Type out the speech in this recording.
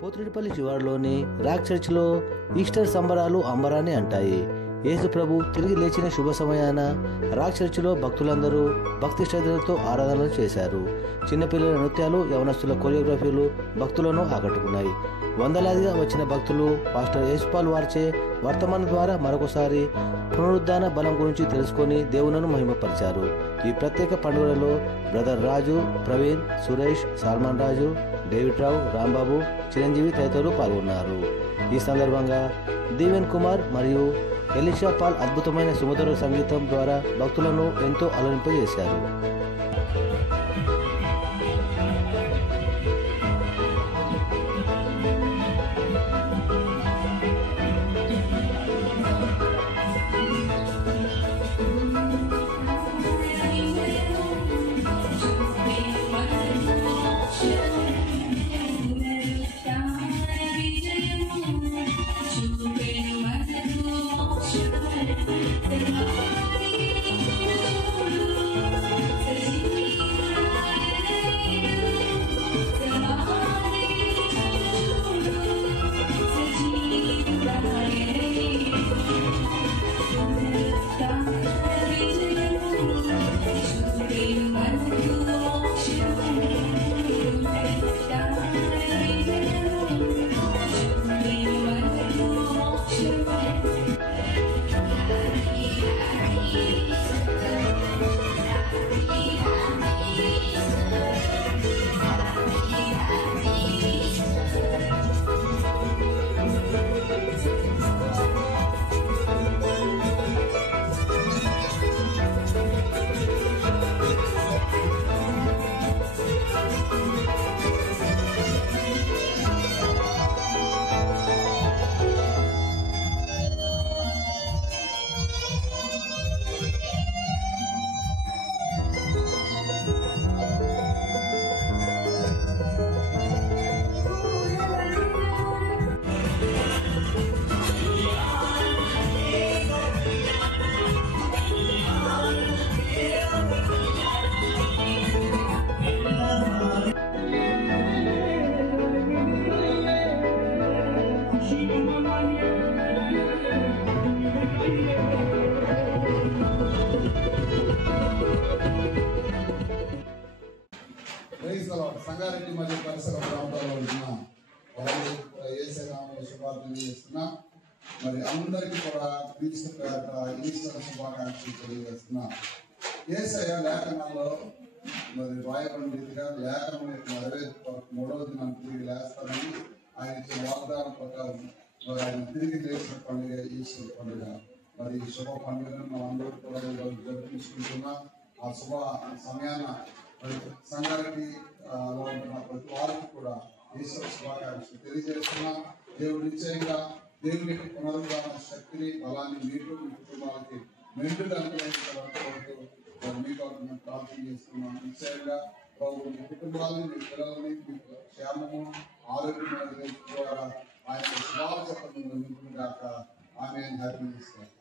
పోతిరెడ్డిపల్లి శివారులోని రాక్ చర్చిలో ఈస్టర్ సంబరాలు అంబరాన్ని అంటాయి. యేసు ప్రభు తిరిగి లేచిన శుభ సమయాన రాక్ చర్చిలో భక్తులందరూ భక్తి శ్రద్ధలతో ఆరాధనలు చేశారు. చిన్నపిల్లల నృత్యాలు, యవనస్తుల కొరియోగ్రఫీలు భక్తులను ఆకట్టుకున్నాయి. వందలాదిగా వచ్చిన భక్తులు పాస్టర్ యేసుపాల్ వారిచే వర్తమానం ద్వారా మరొకసారి పునరుద్ధాన బలం గురించి తెలుసుకొని దేవులను మహిమపరిచారు. ఈ ప్రత్యేక పండుగలలో బ్రదర్ రాజు, ప్రవీణ్, సురేష్, సాల్మాన్ రాజు, డేవిడ్ రావు, రాంబాబు, చిరంజీవి తదితరులు పాల్గొన్నారు. ఈ సందర్భంగా దీవెన్ కుమార్ మరియు ఎలీషా పాల్ అద్భుతమైన సుమధుర సంగీతం ద్వారా భక్తులను ఎంతో అలరింపజేశారు. సంగారెడ్డి మరియు పరిసర ప్రాంతాల్లో ఉన్న వాళ్ళు యేసయ్య నామములో శుభాకాంక్షలు చేస్తున్నాం. మరి అందరికీ కూడా క్రీస్తు పేరట ఈశ్వర శుభాకాంక్షలు తెలియజేస్తున్నాం. యేసయ్య లేఖనాల్లో మరి రాయబడిన రీతిగా లేఖనం యొక్క నెరవేర్పు కొరకు 3వ దినం తిరిగి లేస్తారని ఆయన ఇచ్చిన వాగ్దానం ప్రకారం మరి ఆయన తిరిగి లేచిన పండుగ ఈశ్వర పండుగ. మరి ఈ శుభ పండుగను మనం అందరూ కూడా ఈరోజు జరిపించుకుంటున్నాం. ఆ శుభ సమయాన సంగారెడ్డి ఉంటున్న ప్రతి వారికి కూడా ఈశ్వర శుభాకాంక్షలు తెలియజేస్తున్నాం. దేవుడు నిశ్చయంగా దేవుని పునరుద్ధాన శక్తిని, బలాన్ని మీకు, మీ కుటుంబాలకి మెండుగా అనుగ్రహించాలంటూ మీకు ప్రార్థన చేస్తున్నాం. నిశ్చయంగా ప్రభు మీ కుటుంబాలని, మీ పిల్లలని మీకు క్షేమము, ఆరోగ్యం ద్వారా ఆయన శుభాలు చెప్పడం కాక ఆమె హ్యాపీ చేస్తారు.